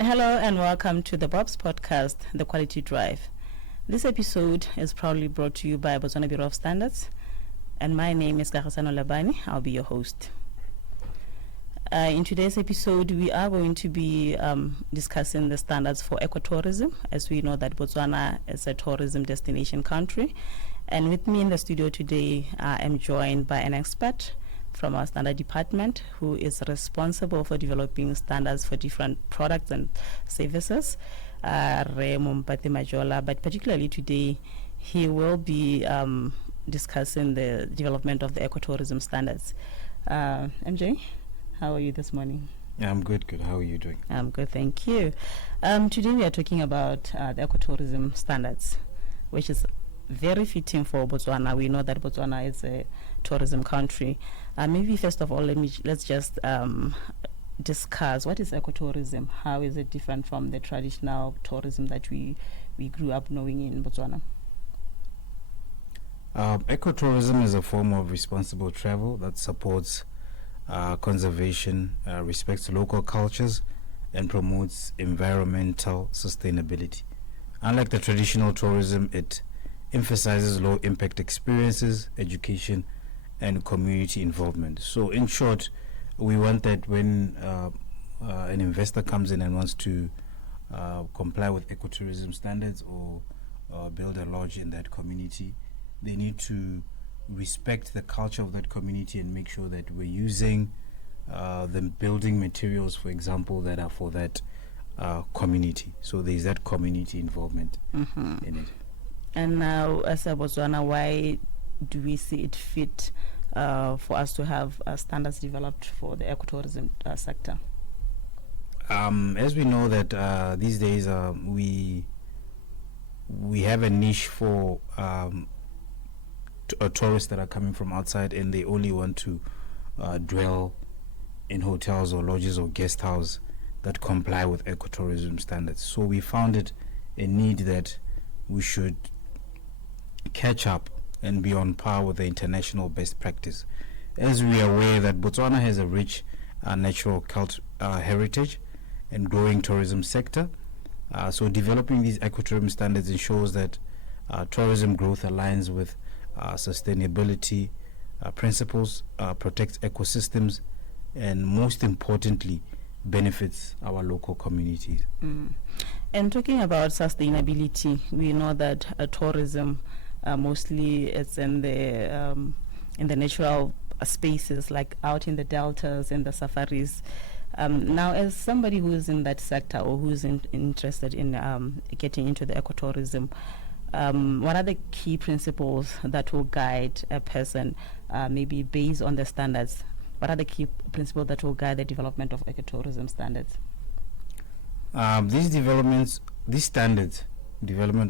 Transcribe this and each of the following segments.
Hello and welcome to the Bob's podcast, The Quality Drive. This episode is proudly brought to you by Botswana Bureau of Standards, and my name is Kagasano Labani. I'll be your host. In today's episode, we are going to be discussing the standards for ecotourism, as we know that Botswana is a tourism destination country. And with me in the studio today, I am joined by an expert from our standard department who is responsible for developing standards for different products and services, Mumpati Majola. But particularly today, he will be discussing the development of the ecotourism standards. MJ? How are you this morning? Yeah, I'm good. How are you doing? I'm good, thank you. Today we are talking about the ecotourism standards, which is very fitting for Botswana. We know that Botswana is a tourism country. Maybe first of all, let's just discuss what is ecotourism. How is it different from the traditional tourism that we grew up knowing in Botswana? Ecotourism is a form of responsible travel that supports conservation, respects local cultures, and promotes environmental sustainability. Unlike the traditional tourism, it emphasizes low impact experiences, education, and community involvement. So in short, we want that when an investor comes in and wants to comply with ecotourism standards or build a lodge in that community, they need to respect the culture of that community and make sure that we're using the building materials, for example, that are for that community. So there's that community involvement in it. And now, as a Botswana, why do we see it fit for us to have standards developed for the ecotourism sector? As we know that these days we have a niche for tourists that are coming from outside, and they only want to dwell in hotels or lodges or guest houses that comply with ecotourism standards. So we found it a need that we should catch up and be on par with the international best practice. As we are aware that Botswana has a rich natural heritage and growing tourism sector, so developing these ecotourism standards ensures that tourism growth aligns with sustainability principles, protects ecosystems, and most importantly benefits our local communities. And talking about sustainability, we know that tourism mostly it's in the natural spaces, like out in the deltas and the safaris. Now, as somebody who is in that sector or who is interested in getting into the ecotourism, what are the key principles that will guide a person, maybe based on the standards? What are the key principles that will guide the development of ecotourism standards? Development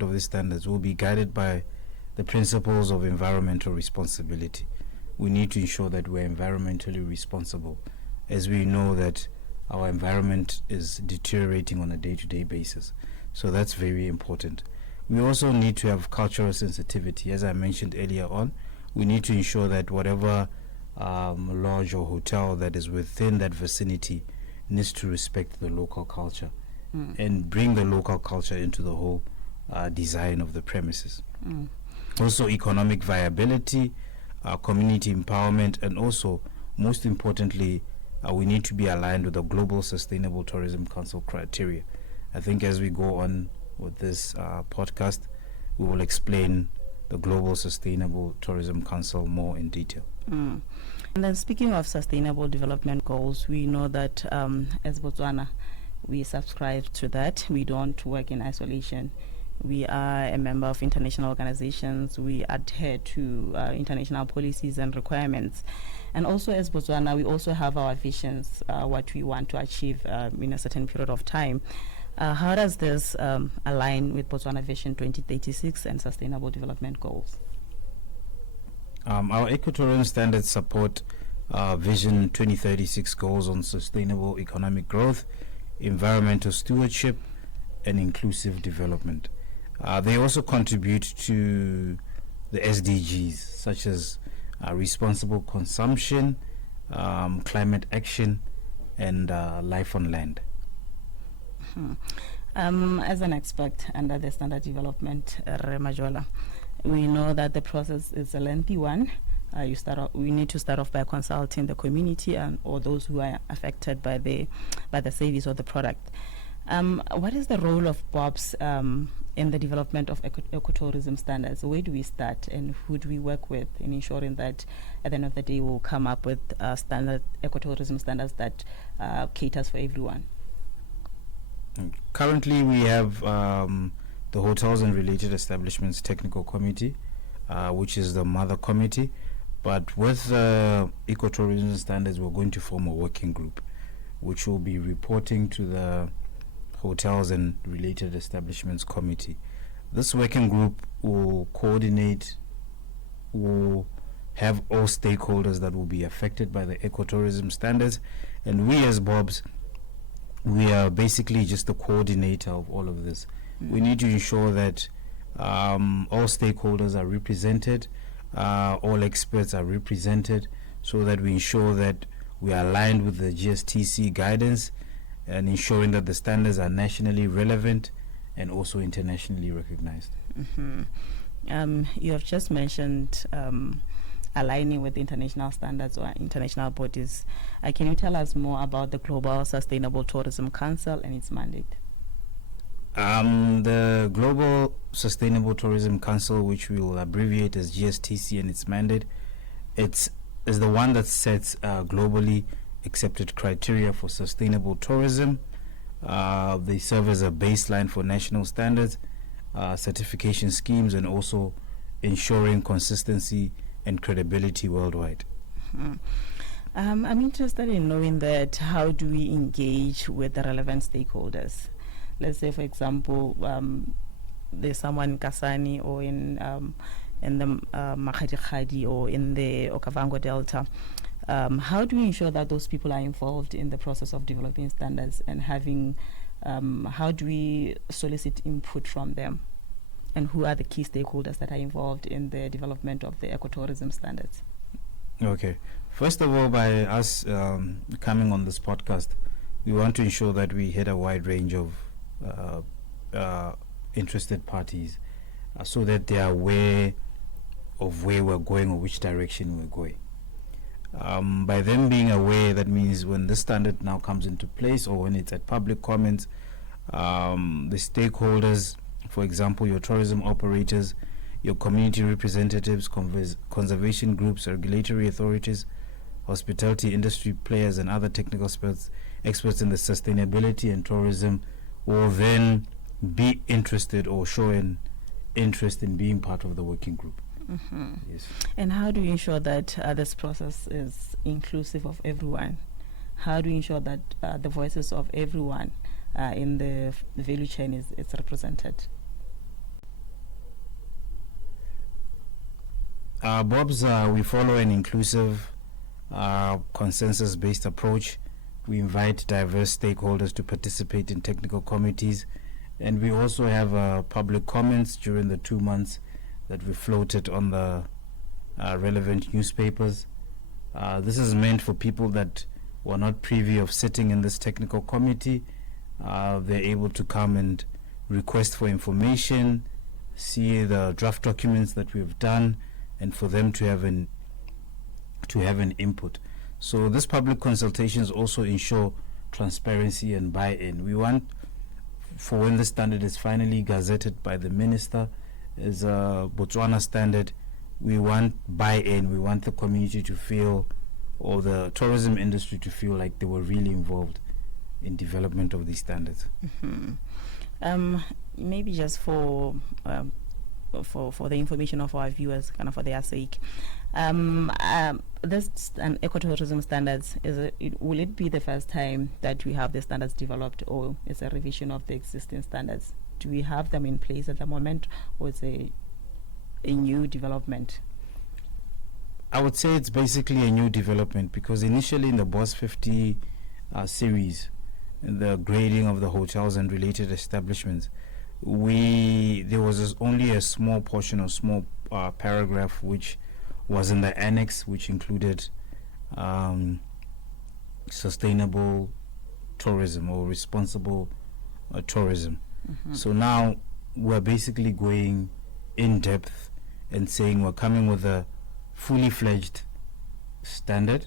of these standards will be guided by the principles of environmental responsibility. We need to ensure that we're environmentally responsible, as we know that our environment is deteriorating on a day-to-day basis. So that's very important. We also need to have cultural sensitivity. As I mentioned earlier on, we need to ensure that whatever lodge or hotel that is within that vicinity needs to respect the local culture and bring the local culture into the whole design of the premises. Also, economic viability, community empowerment, and also, most importantly, we need to be aligned with the Global Sustainable Tourism Council criteria. I think as we go on with this podcast, we will explain the Global Sustainable Tourism Council more in detail. And then speaking of sustainable development goals, we know that as Botswana, we subscribe to that. We don't work in isolation. We are a member of international organizations. We adhere to international policies and requirements. And also as Botswana, we also have our visions, what we want to achieve in a certain period of time. How does this align with Botswana Vision 2036 and Sustainable Development Goals? Our ecotourism standards support Vision 2036 goals on sustainable economic growth, environmental stewardship, and inclusive development. They also contribute to the SDGs, such as responsible consumption, climate action, and life on land. As an expert under the standard development, Majola, we know that the process is a lengthy one. We need to start off by consulting the community and or those who are affected by the service or the product. What is the role of BOPS in the development of ecotourism standards? Where do we start, and who do we work with in ensuring that at the end of the day we'll come up with standard ecotourism standards that caters for everyone? Currently, we have the Hotels and Related Establishments Technical Committee, which is the mother committee. But with ecotourism standards, we're going to form a working group, which will be reporting to the Hotels and Related Establishments Committee. This working group will coordinate, will have all stakeholders that will be affected by the ecotourism standards, and we as BOBS, we are basically just the coordinator of all of this. We need to ensure that all stakeholders are represented, all experts are represented, so that we ensure that we are aligned with the GSTC guidance and ensuring that the standards are nationally relevant and also internationally recognized. You have just mentioned aligning with international standards or international bodies. Can you tell us more about the Global Sustainable Tourism Council and its mandate? The Global Sustainable Tourism Council, which we will abbreviate as GSTC, and its mandate, is the one that sets globally accepted criteria for sustainable tourism. They serve as a baseline for national standards, certification schemes, and also ensuring consistency and credibility worldwide. I'm interested in knowing that how do we engage with the relevant stakeholders? Let's say, for example, there's someone in Kasani or in the Makgadikgadi or in the Okavango Delta. How do we ensure that those people are involved in the process of developing standards and having, how do we solicit input from them? And who are the key stakeholders that are involved in the development of the ecotourism standards? Okay. First of all, by us coming on this podcast, we want to ensure that we hit a wide range of interested parties so that they are aware of where we're going or which direction we're going. By them being aware, that means when this standard now comes into place or when it's at public comments, the stakeholders, for example, your tourism operators, your community representatives, conservation groups, regulatory authorities, hospitality industry players, and other technical experts in the sustainability and tourism will then be interested or show an interest in being part of the working group. Yes. And how do you ensure that this process is inclusive of everyone? How do you ensure that the voices of everyone in the value chain is represented? BOBS, we follow an inclusive, consensus-based approach. We invite diverse stakeholders to participate in technical committees, and we also have public comments during the 2 months that we floated on the relevant newspapers. This is meant for people that were not privy of sitting in this technical committee. They're able to come and request for information, see the draft documents that we've done, and for them to have an input. So this public consultations also ensure transparency and buy-in. We want, for when the standard is finally gazetted by the minister as a Botswana standard, we want buy-in. We want the community to feel, or the tourism industry to feel like they were really involved in development of these standards. Maybe just for the information of our viewers, kind of for their sake, this ecotourism standards, will it be the first time that we have the standards developed, or is a revision of the existing standards? Do we have them in place at the moment, or is it a new development? I would say it's basically a new development, because initially in the BOS 50 series, in the grading of the hotels and related establishments, there was only a small portion or small paragraph which was in the annex, which included sustainable tourism or responsible tourism. So now we're basically going in depth and saying we're coming with a fully fledged standard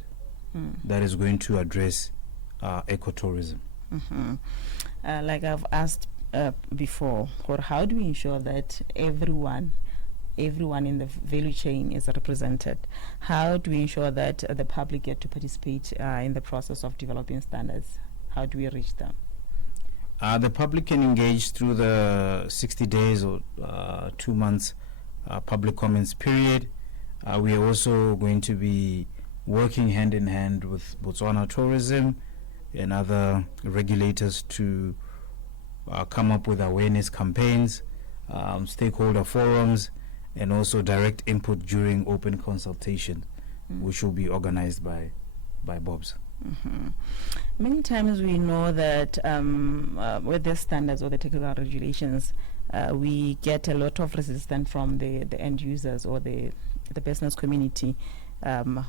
that is going to address ecotourism. Like I've asked before, or how do we ensure that everyone in the value chain is represented? How do we ensure that the public get to participate in the process of developing standards? How do we reach them? The public can engage through the 60 days or 2 months public comments period. We are also going to be working hand in hand with Botswana Tourism and other regulators to come up with awareness campaigns, stakeholder forums, and also direct input during open consultation, which will be organized by BOBS. Many times we know that with the standards or the technical regulations, we get a lot of resistance from the end users or the business community,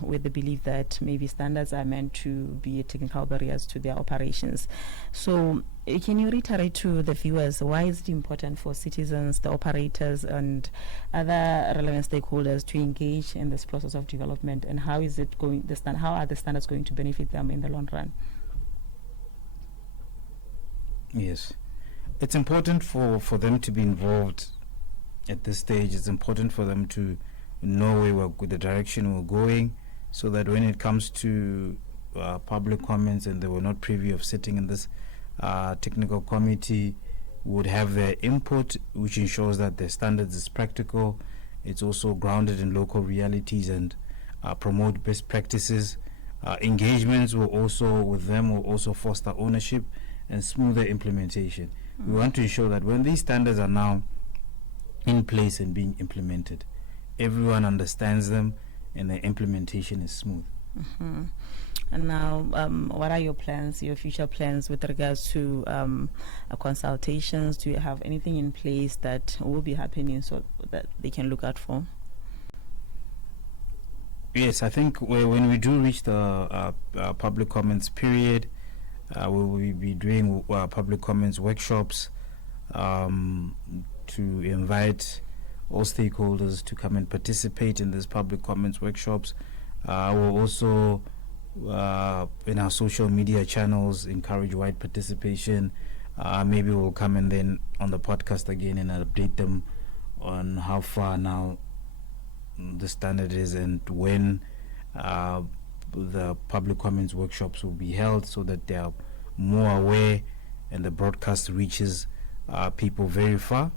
with the belief that maybe standards are meant to be technical barriers to their operations. So can you reiterate to the viewers why is it important for citizens, the operators, and other relevant stakeholders to engage in this process of development, and how is it going? How are the standards going to benefit them in the long run? Yes, it's important for them to be involved at this stage. It's important for them to know where the direction we're going, so that when it comes to public comments and they were not privy of sitting in this technical committee, would have their input, which ensures that the standards is practical. It's also grounded in local realities and promote best practices. Engagements will also with them will also foster ownership and smoother implementation. We want to ensure that when these standards are now in place and being implemented, everyone understands them and the implementation is smooth. And now, what are your plans, your future plans with regards to consultations? Do you have anything in place that will be happening so that they can look out for? Yes, I think when we do reach the public comments period, we will be doing public comments workshops to invite all stakeholders to come and participate in these public comments workshops. We'll also, in our social media channels, encourage wide participation. Maybe we'll come and then on the podcast again and update them on how far now the standard is and when the public comments workshops will be held, so that they are more aware and the broadcast reaches people very far.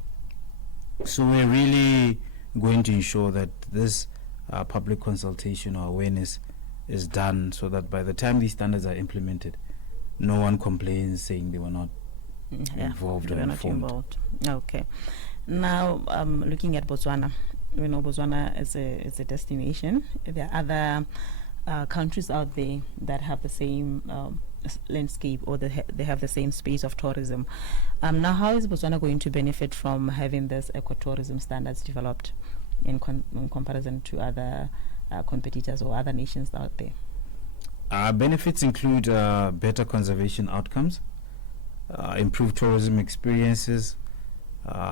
So we're really going to ensure that this public consultation or awareness is done, so that by the time these standards are implemented, no one complains saying they were not involved or informed. Okay. Now, looking at Botswana, we know Botswana is a destination. There are other countries out there that have the same landscape, or they have the same space of tourism. Now, how is Botswana going to benefit from having this ecotourism standards developed in comparison to other competitors or other nations out there? Benefits include better conservation outcomes, improved tourism experiences,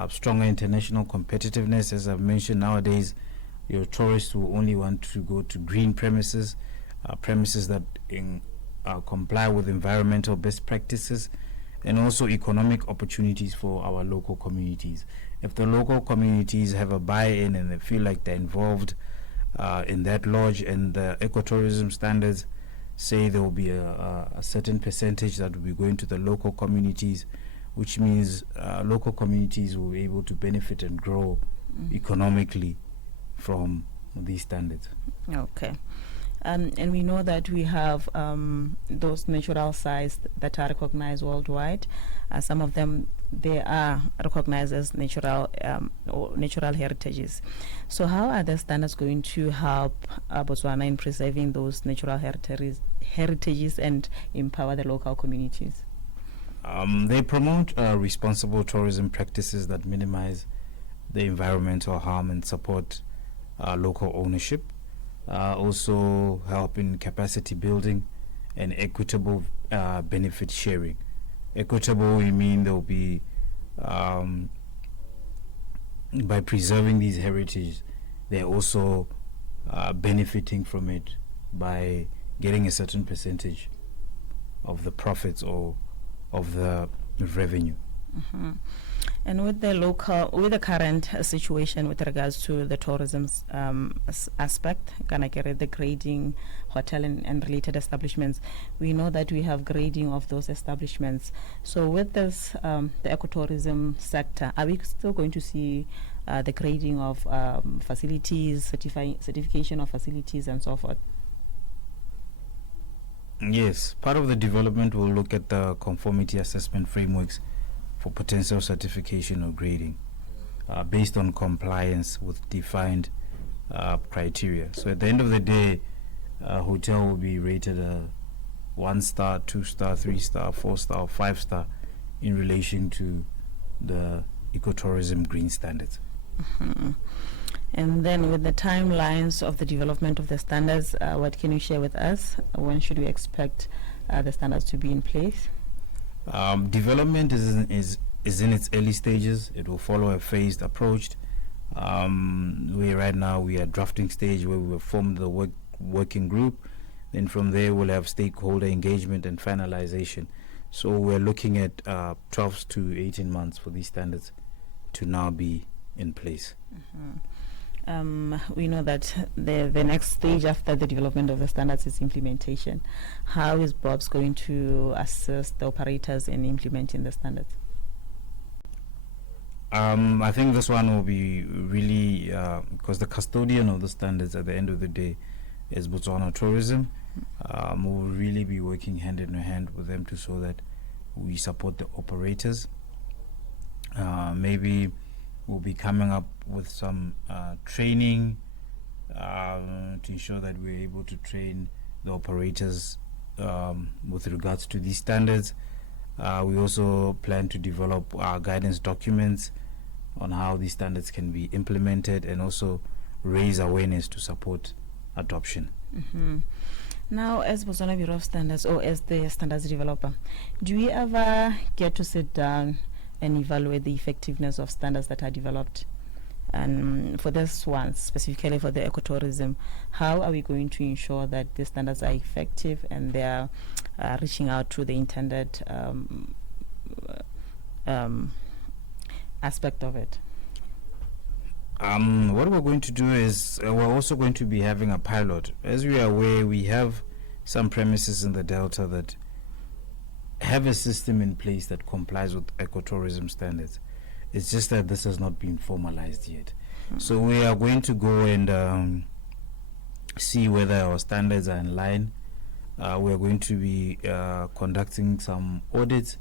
stronger international competitiveness. As I've mentioned, nowadays your tourists will only want to go to green premises, premises that comply with environmental best practices, and also economic opportunities for our local communities. If the local communities have a buy-in and they feel like they're involved in that lodge, and the ecotourism standards say there will be a certain percentage that will be going to the local communities, which means local communities will be able to benefit and grow economically from these standards. Okay. And we know that we have those natural sites that are recognized worldwide. Some of them, they are recognized as natural or natural heritages. So how are the standards going to help Botswana in preserving those natural heritages and empower the local communities? They promote responsible tourism practices that minimize the environmental harm and support local ownership. Also help in capacity building and equitable benefit sharing. Equitable, we mean there will be, by preserving these heritage, they're also benefiting from it by getting a certain percentage of the profits or of the revenue. And with the current situation with regards to the tourism aspect, the grading, hotel and related establishments, we know that we have grading of those establishments. So with this, the ecotourism sector, are we still going to see the grading of facilities, certification of facilities and so forth? Yes, part of the development will look at the conformity assessment frameworks for potential certification or grading based on compliance with defined criteria. So at the end of the day, a hotel will be rated a 1-star, 2-star, 3-star, 4-star, or 5-star in relation to the ecotourism green standards. And then with the timelines of the development of the standards, what can you share with us? When should we expect the standards to be in place? Development is in its early stages. It will follow a phased approach. Right now we are drafting stage where we will form the working group. Then from there we'll have stakeholder engagement and finalization. So we're looking at 12 to 18 months for these standards to now be in place. We know that the next stage after the development of the standards is implementation. How is BOBS going to assist the operators in implementing the standards? I think this one will be really because the custodian of the standards at the end of the day is Botswana Tourism. We'll really be working hand in hand with them to show that we support the operators. Maybe we'll be coming up with some training to ensure that we're able to train the operators with regards to these standards. We also plan to develop our guidance documents on how these standards can be implemented and also raise awareness to support adoption. Now, as Botswana Bureau of Standards or as the standards developer, do we ever get to sit down and evaluate the effectiveness of standards that are developed? And for this one, specifically for the ecotourism, how are we going to ensure that the standards are effective and they are reaching out to the intended aspect of it? What we're going to do is we're also going to be having a pilot. As we are aware, we have some premises in the Delta that have a system in place that complies with ecotourism standards. It's just that this has not been formalized yet. So we are going to go and see whether our standards are in line. We are going to be conducting some audits,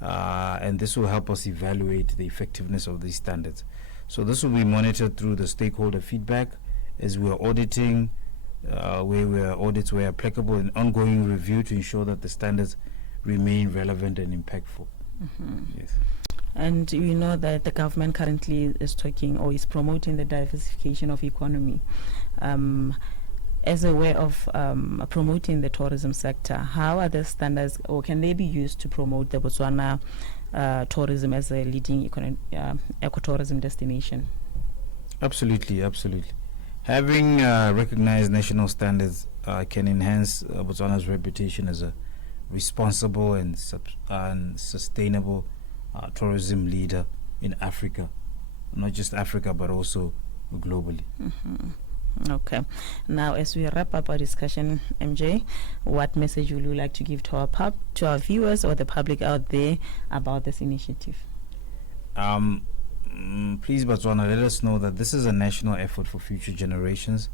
and this will help us evaluate the effectiveness of these standards. So this will be monitored through the stakeholder feedback as we are auditing, where audits were applicable, and ongoing review to ensure that the standards remain relevant and impactful. Yes. And we know that the government currently is talking or is promoting the diversification of economy. As a way of promoting the tourism sector, how are the standards, or can they be used to promote the Botswana tourism as a leading ecotourism destination? Absolutely. Having recognized national standards can enhance Botswana's reputation as a responsible and sustainable tourism leader in Africa, not just Africa but also globally. Okay. Now, as we wrap up our discussion, MJ, what message would you like to give to our viewers or the public out there about this initiative? Please, Botswana, let us know that this is a national effort for future generations.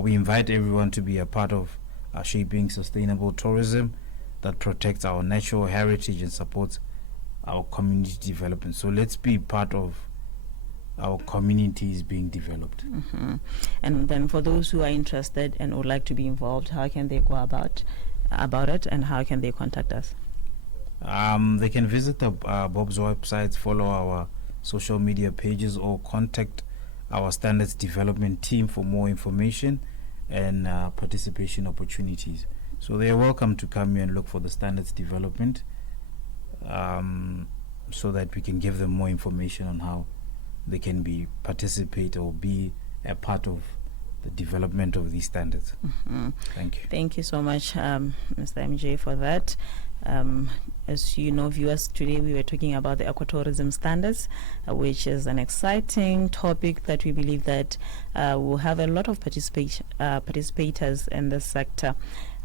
We invite everyone to be a part of shaping sustainable tourism that protects our natural heritage and supports our community development. So let's be part of our communities being developed. And then for those who are interested and would like to be involved, how can they go about it, and how can they contact us? They can visit the BOBS website, follow our social media pages, or contact our standards development team for more information and participation opportunities. So they are welcome to come here and look for the standards development so that we can give them more information on how they can participate or be a part of the development of these standards. Thank you. Thank you so much, Mr. MJ, for that. As you know, viewers, today we were talking about the Ecotourism Standards, which is an exciting topic that we believe that will have a lot of participators in this sector.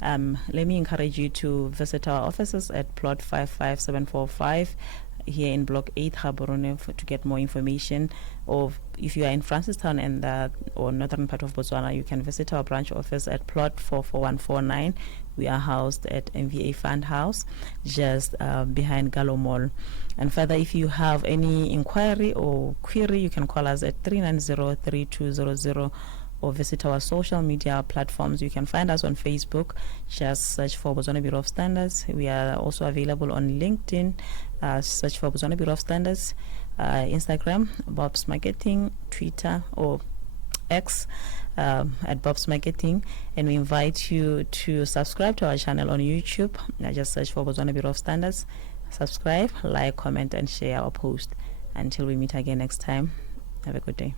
Let me encourage you to visit our offices at plot 55745 here in Block 8, Gaborone, to get more information. Or if you are in Francistown and or northern part of Botswana, you can visit our branch office at plot 44149. We are housed at MVA Fund House, just behind Gallo Mall. And further, if you have any inquiry or query, you can call us at 390-3200 or visit our social media platforms. You can find us on Facebook. Just search for Botswana Bureau of Standards. We are also available on LinkedIn. Search for Botswana Bureau of Standards. Instagram, Bob's Marketing, Twitter or X at Bob's Marketing. And we invite you to subscribe to our channel on YouTube. Just search for Botswana Bureau of Standards. Subscribe, like, comment, and share our post. Until we meet again next time, have a good day.